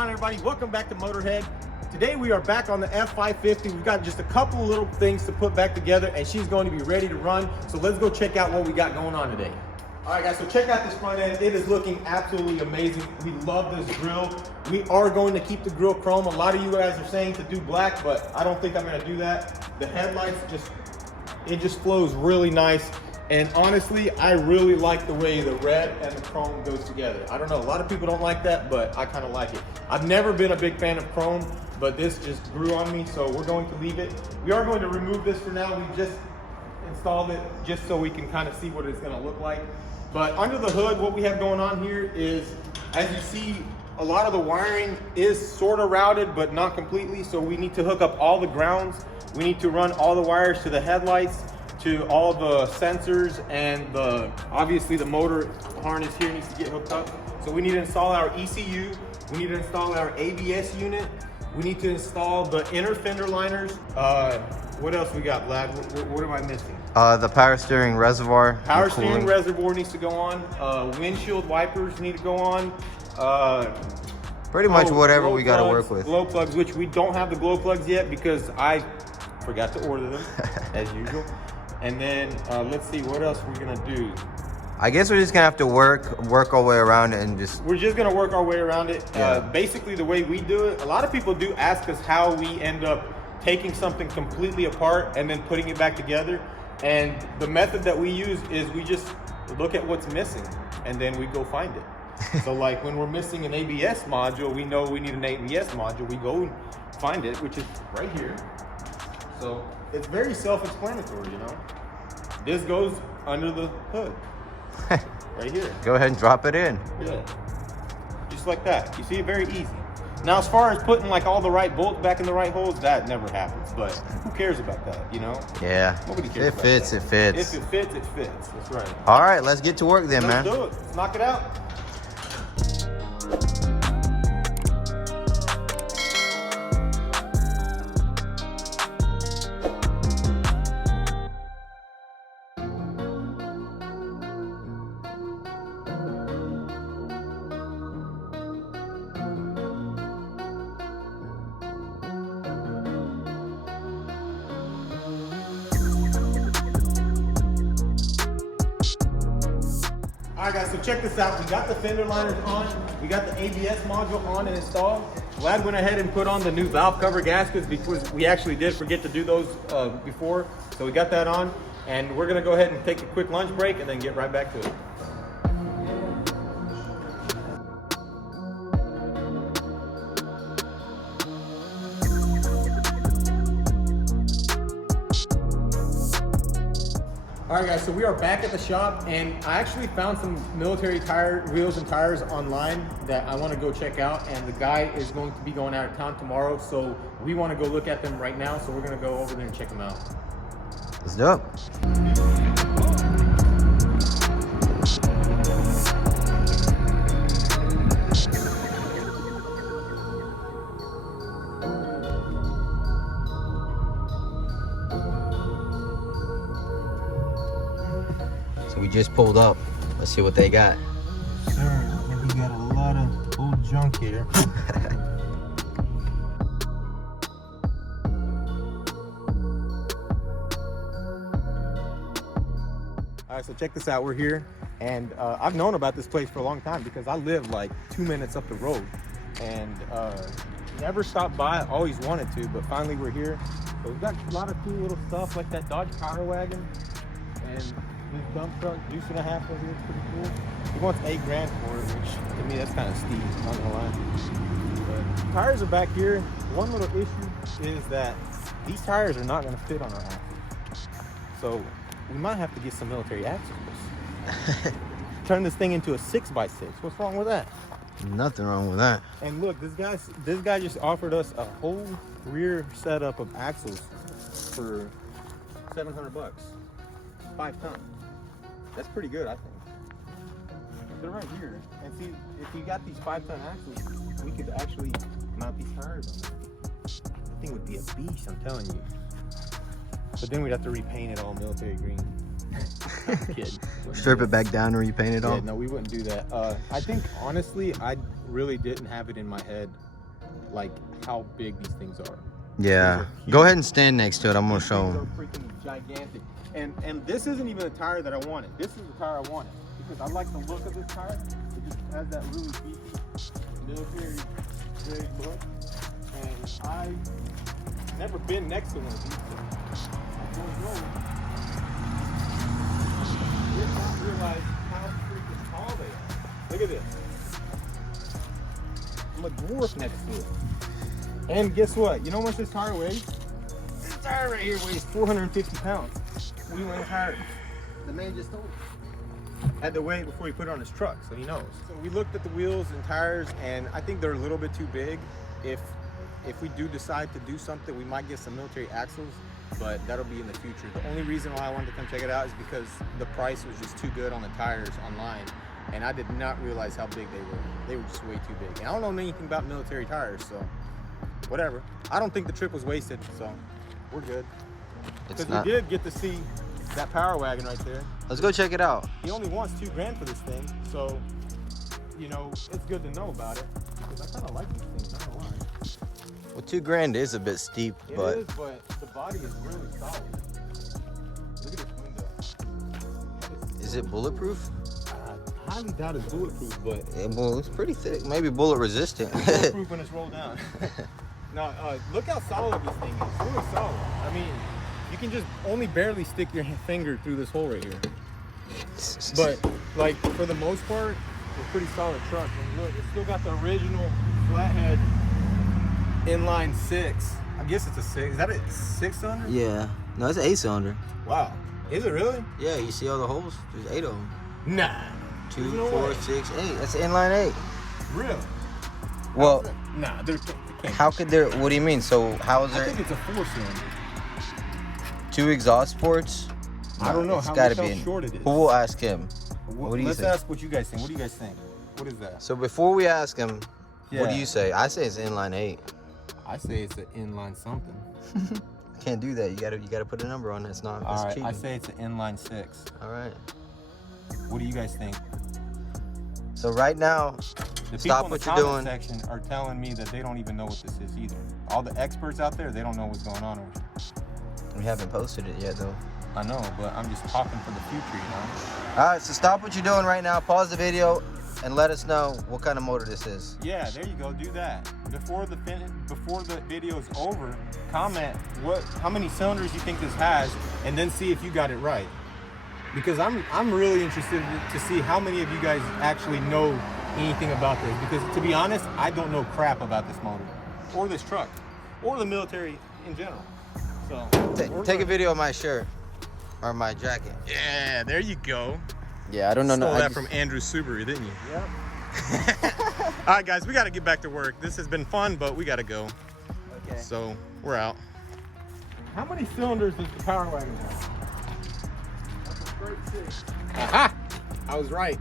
on, everybody? Welcome back to Motorhead. Today we are back on the F550. We've got just a couple of little things to put back together and she's going to be ready to run. So let's go check out what we got going on today. All right, guys, so check out this front end. It is looking absolutely amazing. We love this grill. We are going to keep the grill chrome. A lot of you guys are saying to do black, but I don't think I'm gonna do that. The headlights just flows really nice. And honestly, I really like the way the red and the chrome goes together. I don't know, a lot of people don't like that, but I kind of like it. I've never been a big fan of chrome, but this just grew on me, so we're going to leave it. We are going to remove this for now. We just installed it just so we can kind of see what it's gonna look like. But under the hood, what we have going on here is, as you see, a lot of the wiring is sort of routed, but not completely. So we need to hook up all the grounds. We need to run all the wires to the headlights, to all the sensors, and obviously the motor harness here needs to get hooked up. So we need to install our ECU. We need to install our ABS unit. We need to install the inner fender liners. What else we got, Vlad? What am I missing? The power steering reservoir. Power steering reservoir needs to go on. Windshield wipers need to go on. Pretty much whatever we got to work with. Glow plugs, which we don't have the glow plugs yet because I forgot to order them, as usual. And then let's see, what else we're gonna do. I guess we're just gonna have to work our way around it and just... We're just gonna work our way around it. Yeah. Basically, the way we do it, a lot of people do ask us how we end up taking something completely apart and then putting it back together. And the method that we use is we just look at what's missing and then we go find it. So like when we're missing an ABS module, we know we need an ABS module. We go and find it, which is right here. So it's very self-explanatory, you know. This goes under the hood, right here. Go ahead and drop it in. Yeah, just like that. You see, it very easy. Now, as far as putting like all the right bolts back in the right holes, that never happens. But who cares about that, you know? Yeah. Nobody cares. It fits. It fits. If it fits, it fits. That's right. All right, let's get to work then, man. Let's do it. Let's knock it out. All right, guys, so check this out. We got the fender liners on. We got the ABS module on and installed. Vlad went ahead and put on the new valve cover gaskets because we actually did forget to do those before. So we got that on, and we're gonna go ahead and take a quick lunch break and then get right back to it. All right, guys, so we are back at the shop, and I actually found some military tire wheels and tires online that I want to go check out, and the guy is going to be going out of town tomorrow, so we want to go look at them right now, so we're going to go over there and check them out. Let's do it. We just pulled up. Let's see what they got. Sir, we got a lot of old junk here. All right, so check this out. We're here, and I've known about this place for a long time because I live like 2 minutes up the road, and never stopped by. Always wanted to, but finally we're here. So we've got a lot of cool little stuff like that Dodge Power Wagon, and this dump truck, Deuce and a half over here, is pretty cool. He wants $8 grand for it, which to me that's kind of steep, not gonna lie. But tires are back here. One little issue is that these tires are not gonna fit on our axles. So we might have to get some military axles. Turn this thing into a 6x6. What's wrong with that? Nothing wrong with that. And look, this guy just offered us a whole rear setup of axles for $700. 5 tons. That's pretty good, I think. They're right here. And see, if you got these 5-ton axles, we could actually mount these tires on them. That thing would be a beast, I'm telling you. But then we'd have to repaint it all military green. I'm kidding. Strip it back down and repaint it all? Yeah, no, we wouldn't do that. I think, honestly, I really didn't have it in my head like how big these things are. Yeah. Go ahead and stand next to it. I'm gonna These show things them. are freaking gigantic. And this isn't even the tire that I wanted. This is the tire I wanted because I like the look of this tire. It just has that really beefy military grade look. And I've never been next to one of these things. I did not realize how freaking tall they are. Look at this. I'm a dwarf next to it. And guess what? You know how much this tire weighs? This tire right here weighs 450 pounds. We went tired. The man just told us. Had to weigh it before he put it on his truck, so he knows. So we looked at the wheels and tires, and I think they're a little bit too big. If we do decide to do something, we might get some military axles, but that'll be in the future. The only reason why I wanted to come check it out is because the price was just too good on the tires online, and I did not realize how big they were. They were just way too big. And I don't know anything about military tires, so whatever. I don't think the trip was wasted, so we're good. Because we did get to see that Power Wagon right there. Let's go check it out. He only wants $2 grand for this thing, so you know it's good to know about it because I kind of like these things. I don't know why. Well, $2 grand is a bit steep, but It is, but the body is really solid. Look at this window. is it bulletproof? I highly doubt it's bulletproof, but Yeah, well, it's pretty thick. Maybe bullet resistant. it's bulletproof when it's rolled down. No, look how solid this thing is. It's really solid. I mean, you can just only barely stick your finger through this hole right here. But like for the most part, it's a pretty solid truck. And look, it's still got the original flathead inline 6. I guess it's a 6. Is that a 6-cylinder? Yeah. No, it's an 8-cylinder. Wow. Is it really? Yeah, you see all the holes? There's 8 of them. Nah. 2, There's no 4, way. 6, 8. That's inline 8. Really? Well, Nah, there can't. how could there? What do you mean? So how is I there think it's a 4-cylinder. 2 exhaust ports? I don't know It's how gotta much be how short it is. Who will ask him? What do you Let's think? ask what you guys think. What do you guys think? What is that? So before we ask him, what Yeah. do you say? I say it's inline 8. I say it's an inline something. Can't do that. You gotta put a number on it. It's not. All It's right, cheating. I say it's an inline 6. All right. What do you guys think? So right now, The Stop people in what the you're comment doing. section are telling me that they don't even know what this is either. All the experts out there, they don't know what's going on over here. we haven't posted it yet though. I know, but I'm just talking for the future, you know? All right. So stop what you're doing right now. Pause the video and let us know what kind of motor this is. Yeah, there you go. Do that before the video is over. Comment how many cylinders you think this has, and then see if you got it right. Because I'm really interested to see how many of you guys actually know anything about this. Because to be honest, I don't know crap about this motor, or this truck, or the military in general. So Take a video of my shirt or my jacket. Yeah, there you go. Yeah, I don't know. Stole I that just- from Andrew Subaru, didn't you? Yep. All right, guys, we got to get back to work. This has been fun, but we got to go. Okay. So we're out. How many cylinders does the Power Wagon have? That's a straight 6. Aha! I was right.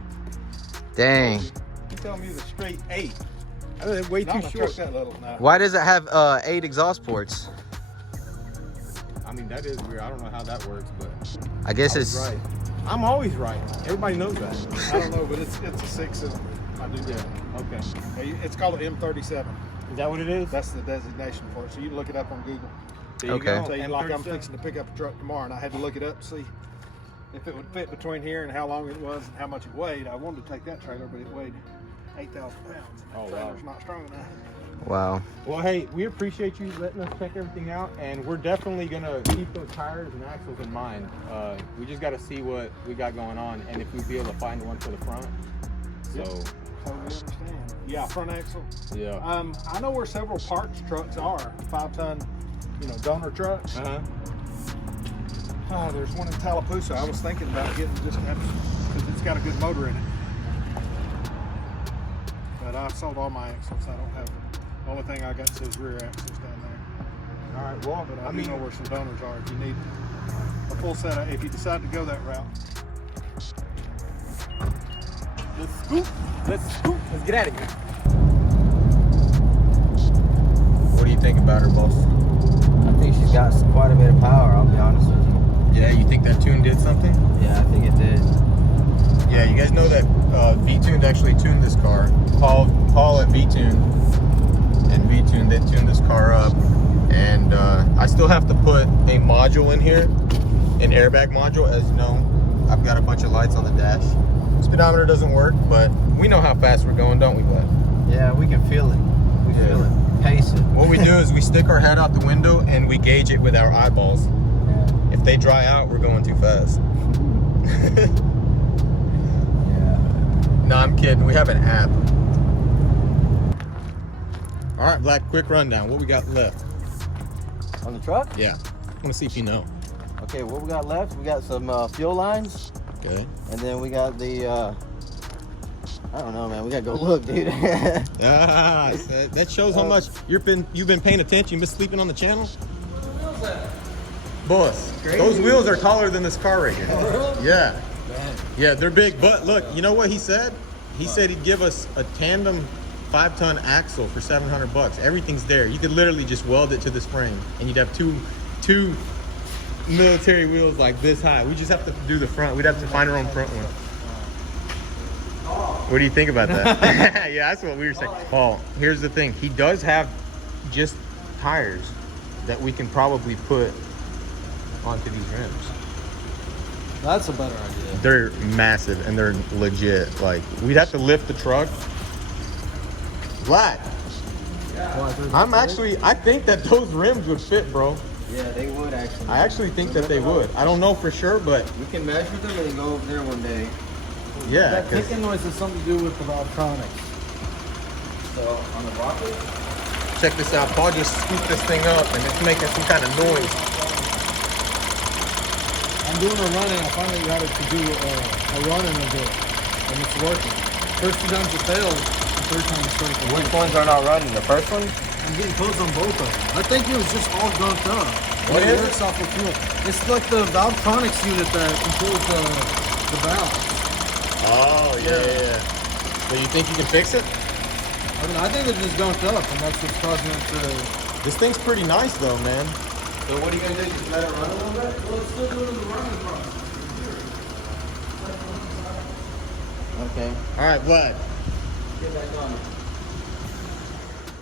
Dang. You tell me it's a straight 8. I think it's way too short. That little now. Why does it have 8 exhaust ports? I mean, that is weird. I don't know how that works, but I guess I was it's. right. I'm always right. Everybody knows that. I don't know, but it's a 6-cylinder. I do that. Okay. It's called an M37. Is that what it is? That's the designation for it. So you can look it up on Google. There you Okay. go. So like I'm M37. fixing to pick up a truck tomorrow, and I had to look it up to see if it would fit between here and how long it was and how much it weighed. I wanted to take that trailer, but it weighed 8,000 pounds. Oh, The wow. trailer's not strong enough. Wow. Well, hey, we appreciate you letting us check everything out, and we're definitely gonna keep those tires and axles in mind. We just got to see what we got going on, and if we be able to find one for the front. So, Totally understand. Yeah, front axle. yeah. I know where several parts trucks are. 5-ton, donor trucks. Oh, there's one in Tallapoosa. I was thinking about getting just because it's got a good motor in it. But I've sold all my axles. I don't have. The only thing I got is rear axles down there. All right. Well, But I I do mean, know where some donors are. If you need a full set of, if you decide to go that route. let's scoop. Let's get out of here. What do you think about her, boss? I think she's got quite a bit of power. I'll be honest with you. Yeah, you think that tune did something? Yeah, I think it did. Yeah, you guys know that V-Tuned actually tuned this car. Paul at V-Tune and V-tuned, then tuned this car up. And I still have to put a module in here, an airbag module. As you know, I've got a bunch of lights on the dash. Speedometer doesn't work, but we know how fast we're going, don't we, Vlad? Yeah, we can feel it. We feel it. Pace it. What we do is we stick our head out the window and we gauge it with our eyeballs. Yeah. If they dry out, we're going too fast. Yeah. No, I'm kidding. We have an app. All right, Black, quick rundown. What we got left? On the truck? Yeah. I want to see if you know. Okay, what we got left? We got some fuel lines. Okay. And then we got the, I don't know, man. We gotta go look, dude. Ah, that shows how much you've been paying attention. You've been sleeping on the channel. Boss, those wheels are taller than this car right here. Yeah. Yeah, they're big. But look, you know what he said? He said he'd give us a tandem 5-ton axle for $700. Everything's there. You could literally just weld it to this frame, and you'd have two military wheels like this high. We just have to do the front. We'd have to find our own front one. What do you think about that? Yeah, that's what we were saying. Paul, here's the thing. He does have just tires that we can probably put onto these rims. That's a better idea. They're massive and they're legit. Like, we'd have to lift the truck. Vlad, I think that those rims would fit, bro. Yeah, they would actually. I actually think that they would. I don't know for sure, but We can measure them and then go over there one day. yeah. That 'Cause- ticking noise has something to do with the Valtronics. So on the rocket? check this out. Paul just scooped this thing up and it's making some kind of noise. I'm doing a running. I finally got it to do a running of it, and it's working. First 2 times it failed. The third time it's working. Which ones are not running? The first one? I'm getting close on both of them. I think it was just all gunked up. What It is works off of fuel. It's like the Valtronics unit that controls the valve. Oh, yeah. So you think you can fix it? I mean, I think it's just gunked up, and that's what's causing it to. This thing's pretty nice though, man. So what are you gonna do? Just let it run a little bit? Well, it's still doing the running process. Okay. All right, Vlad. Get back on.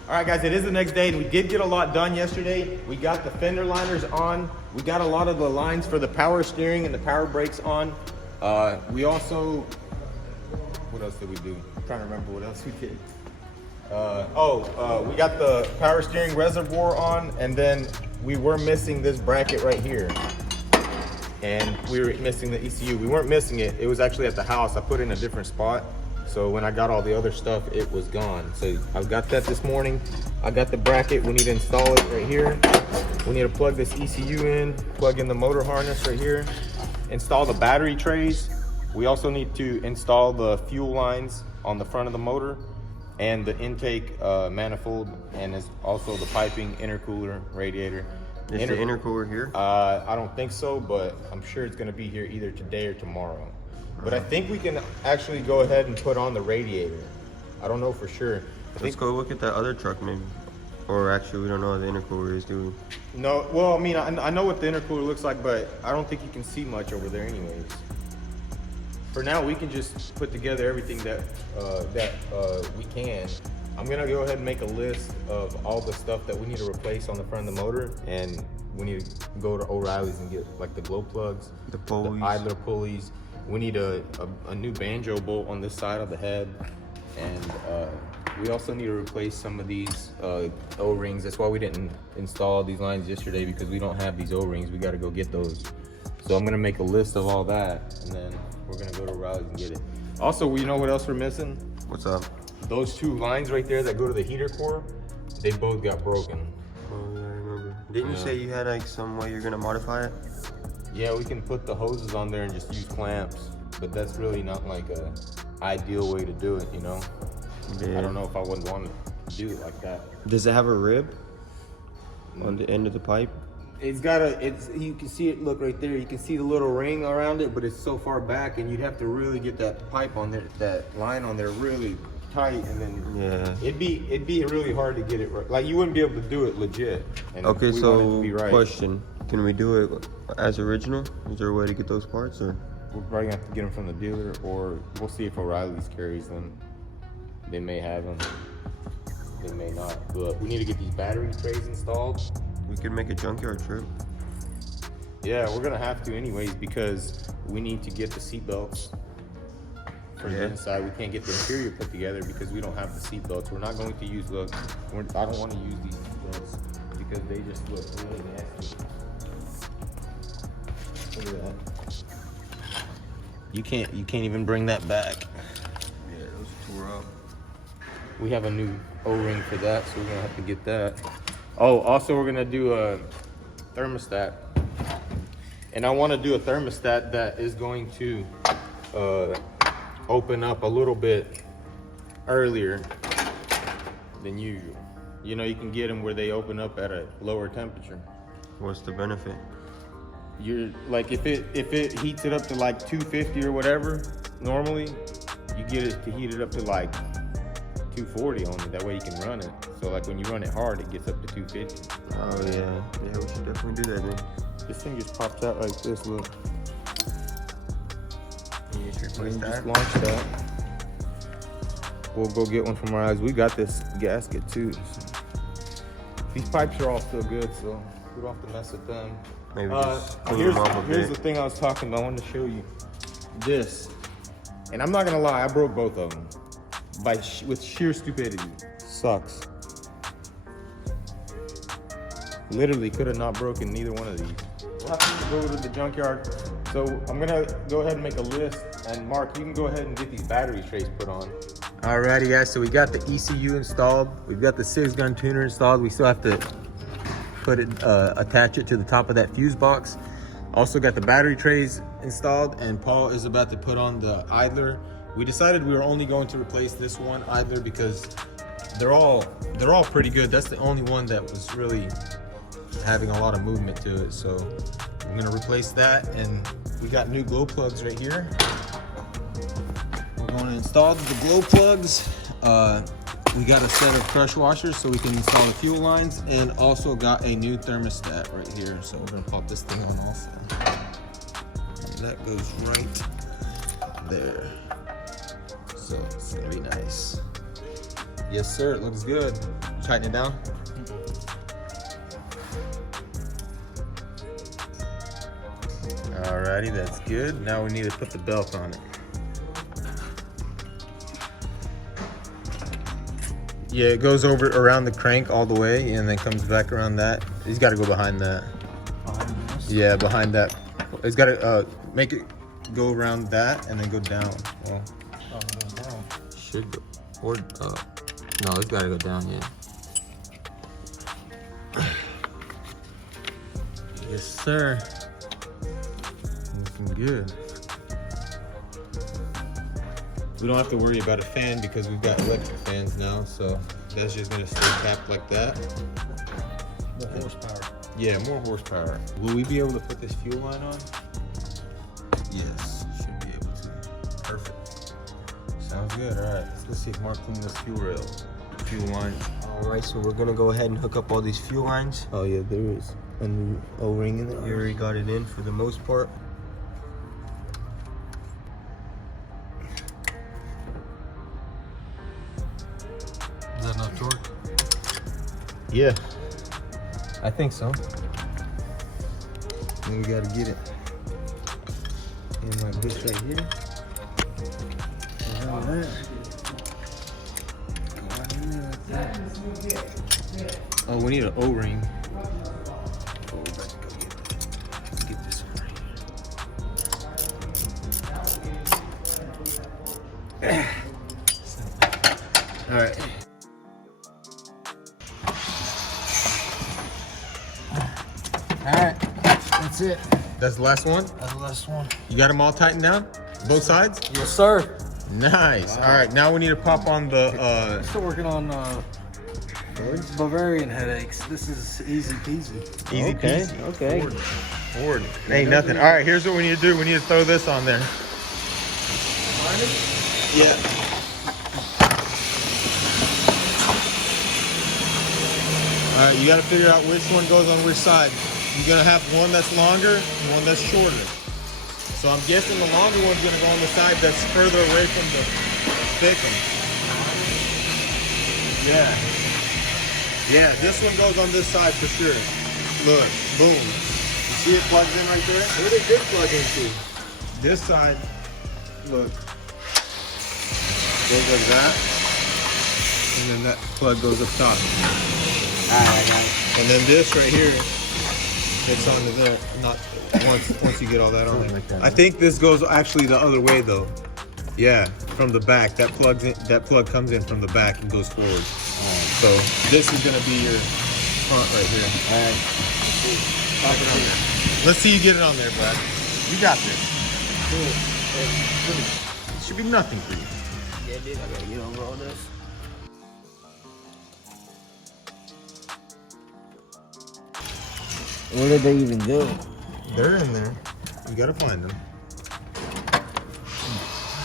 All right, guys, it is the next day, and we did get a lot done yesterday. We got the fender liners on. We got a lot of the lines for the power steering and the power brakes on. We also, what else did we do? I'm trying to remember what else we did. We got the power steering reservoir on, and then we were missing this bracket right here. And we were missing the ECU. We weren't missing it. It was actually at the house. I put it in a different spot. So when I got all the other stuff, it was gone. So I got that this morning. I got the bracket. We need to install it right here. We need to plug this ECU in, plug in the motor harness right here, install the battery trays. We also need to install the fuel lines on the front of the motor and the intake manifold, and also the piping, intercooler, radiator. Is the intercooler here? I don't think so, but I'm sure it's gonna be here either today or tomorrow. But I think we can actually go ahead and put on the radiator. I don't know for sure. Let's go look at that other truck maybe. Or actually, we don't know what the intercooler is, do we? No, well, I mean, I know what the intercooler looks like, but I don't think you can see much over there anyways. For now, we can just put together everything that we can. I'm gonna go ahead and make a list of all the stuff that we need to replace on the front of the motor, and we need to go to O'Reilly's and get like the glow plugs, The pulleys. the idler pulleys. We need a new banjo bolt on this side of the head, and we also need to replace some of these O-rings. That's why we didn't install these lines yesterday, because we don't have these O-rings. We got to go get those. So I'm gonna make a list of all that, and then we're gonna go to O'Reilly's and get it. Also, you know what else we're missing? What's up? Those 2 lines right there that go to the heater core, they both got broken. Oh yeah, I remember. Didn't you say you had like some way you're gonna modify it? Yeah, we can put the hoses on there and just use clamps, but that's really not like a ideal way to do it, you know? Yeah. I don't know if I would want to do it like that. Does it have a rib on the end of the pipe? It's got you can see it, look right there, you can see the little ring around it, but it's so far back, and you'd have to really get that pipe on there, that line on there really tight, and then Yeah. it'd be really hard to get it right. Like, you wouldn't be able to do it legit. And Okay, we want it so to be right. question. Can we do it as original? Is there a way to get those parts or? We're probably gonna have to get them from the dealer, or we'll see if O'Reilly's carries them. They may have them. they may not. But we need to get these battery trays installed. We could make a junkyard trip. Yeah, we're gonna have to anyways because we need to get the seat belts for the inside. We can't get the interior put together because we don't have the seat belts. We're not going to use, look, I don't want to use these seat belts because they just look really nasty. Look at that. You can't even bring that back. Yeah, those tore up. We have a new O-ring for that, so we're gonna have to get that. Oh, also we're gonna do a thermostat. And I wanna do a thermostat that is going to open up a little bit earlier than usual. You know, you can get them where they open up at a lower temperature. What's the benefit? You're like, if it heats it up to like 250 or whatever, normally you get it to heat it up to like 240 only. That way you can run it. So like when you run it hard, it gets up to 250. Oh yeah, we should definitely do that then. This thing just pops out like this, look. You just replace Just that. launch that. We'll go get one from our eyes. We got this gasket too. So. These pipes are all still good, so we don't have to mess with them. Maybe just clean them off a Here's bit. the thing I was talking about. I wanted to show you this. And I'm not gonna lie, I broke both of them with sheer stupidity. Sucks. Literally could have not broken neither one of these. We'll have to go to the junkyard. So I'm gonna go ahead and make a list. And Mark, you can go ahead and get these battery trays put on. Alrighty guys, so we got the ECU installed. We've got the 6-gun tuner installed. We still have to put it, attach it to the top of that fuse box. Also got the battery trays installed, and Paul is about to put on the idler. We decided we were only going to replace this one idler because they're all pretty good. That's the only one that was really having a lot of movement to it. So I'm gonna replace that, and we got new glow plugs right here. We're going to install the glow plugs. We got a set of crush washers so we can install the fuel lines, and also got a new thermostat right here. So we're gonna pop this thing on also. And that goes right there. So it's gonna be nice. Yes, sir, it looks good. Tighten it down. Alrighty, that's good. Now we need to put the belt on it. Yeah, it goes over around the crank all the way and then comes back around that. He's got to go behind that. Behind this? Yeah, behind that. He's got to make it go around that and then go down. Well, Oh, no, no. should go. Or, no, it's got to go down, yeah. Yes, sir. Looking good. We don't have to worry about a fan because we've got electric fans now, so that's just gonna stay capped like that. More horsepower. Yeah, more horsepower. Will we be able to put this fuel line on? Yes, should be able to. Perfect. Sounds good. All right, let's see if Mark cleaned this fuel line. All right, so we're gonna go ahead and hook up all these fuel lines. Oh yeah, there is a new O-ring in there. We already got it in for the most part. Is that enough torque? Yeah, I think so. And we gotta get it in like this right here. Oh, we need an O-ring. Oh, we got to go get this one right here. All right. All right, that's it. That's the last one? That's the last one. You got them all tightened down? Both sides? Yes, sir. Nice. All right, now we need to pop on the, Still working on Bavarian headaches. This is easy peasy. Easy peasy. Okay. Ford. Ain't nothing. All right, here's what we need to do. We need to throw this on there. Yeah. All right, you got to figure out which one goes on which side. You're gonna have one that's longer and one that's shorter. So I'm guessing the longer one's gonna go on the side that's further away from the thick one. Yeah. Yeah, this one goes on this side for sure. Look, boom. You see it plugs in right there? Where did this plug into? This side, look, goes like that, and then that plug goes up top. Alright, I got it. And then this right here, it's onto there. Not once you get all that on there. Like that, I think this goes actually the other way though. Yeah, from the back. That plug comes in from the back and goes forward. So this is gonna be your front right here. Alright. Pop it on there. Let's see you get it on there, Brad. You got this. It should be nothing for you. Yeah, dude, I gotta get over all this. Where did they even go? They're in there. You gotta find them.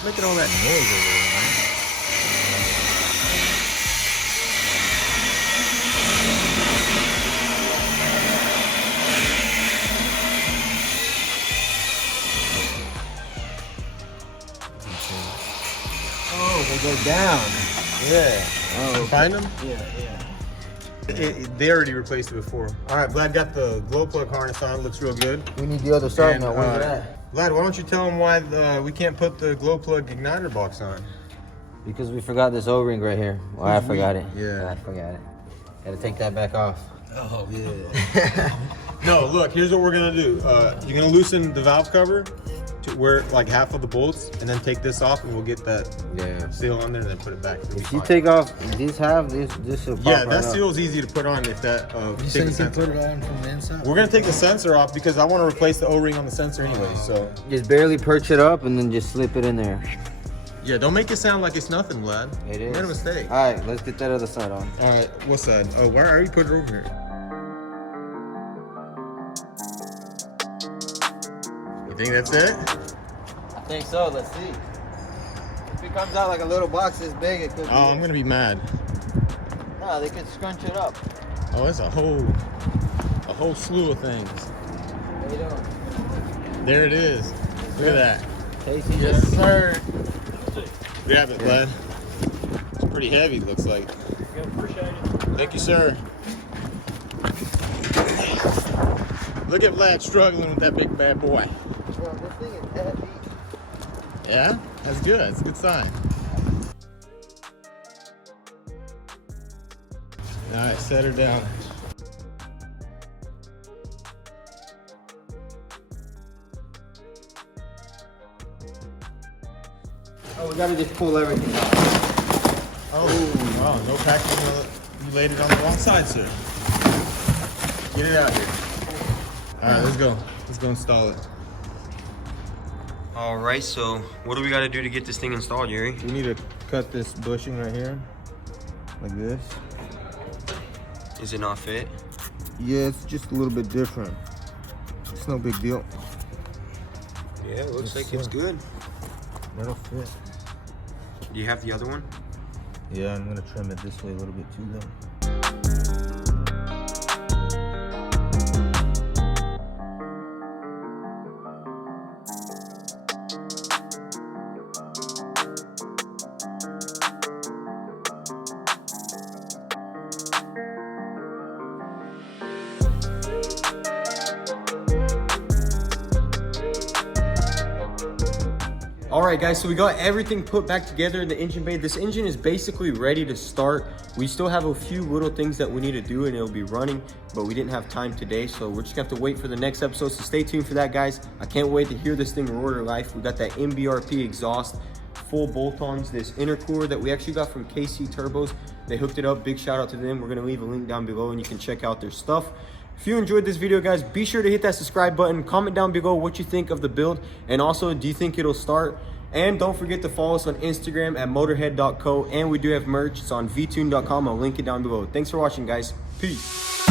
Making all that noise over there, man. Oh, they go down. Yeah. Oh, okay. Find them? Yeah. They already replaced it before. All right, Vlad got the glow plug harness on. Looks real good. We need the other side And, now. Where's it at? Vlad, why don't you tell them why we can't put the glow plug igniter box on? Because we forgot this O-ring right here. Well, I forgot it. Yeah. I forgot it. Gotta take that back off. Oh, yeah. No, look, here's what we're gonna do. You're gonna loosen the valve cover to where like half of the bolts, and then take this off, and we'll get that seal on there, and then put it back. It'll be If you fine. take off this half, this will pop Yeah, right that up. seal's easy to put on if that. You said you can put it on from the inside? We're gonna take the sensor off because I want to replace the O-ring on the sensor anyway. So Just barely perch it up and then just slip it in there. yeah, don't make it sound like it's nothing, Vlad. It You is. made a mistake. All right, let's get that other side on. All right, what side? Oh, why are you putting it over here? You think that's it? I think so. Let's see. If it comes out like a little box this big, it could be. Oh, I'm gonna be mad. No, they could scrunch it up. Oh, it's a whole slew of things. What are you doing? There it is. Look at that. Tasty. Yes, sir. Grab it, Vlad. It's pretty heavy, looks like. Thank you, sir. Look at Vlad struggling with that big bad boy. Bro, this thing is heavy. Yeah, that's good. That's a good sign. All right, set her down. Oh, we gotta just pull everything out. Oh, wow, no packing. You laid it on the wrong side, sir. Get it out here. All right, let's go. Let's go install it. All right, so what do we got to do to get this thing installed, Jerry? We need to cut this bushing right here, like this. Is it not fit? Yeah, it's just a little bit different. It's no big deal. Yeah, it looks like it's good. That'll fit. Do you have the other one? Yeah, I'm gonna trim it this way a little bit too, though. All right, guys, so we got everything put back together in the engine bay. This engine is basically ready to start. We still have a few little things that we need to do and it'll be running, but we didn't have time today, so we're just gonna have to wait for the next episode, so stay tuned for that, guys. I can't wait to hear this thing roar to life. We got that MBRP exhaust, full bolt-ons, this intercooler that we actually got from KC Turbos. They hooked it up. Big shout out to them. We're gonna leave a link down below and you can check out their stuff. If you enjoyed this video, guys, be sure to hit that subscribe button. Comment down below what you think of the build, and also, do you think it'll start? And don't forget to follow us on Instagram at motorhead.co, and we do have merch. It's on vtune.com. I'll link it down below. Thanks for watching, guys. Peace.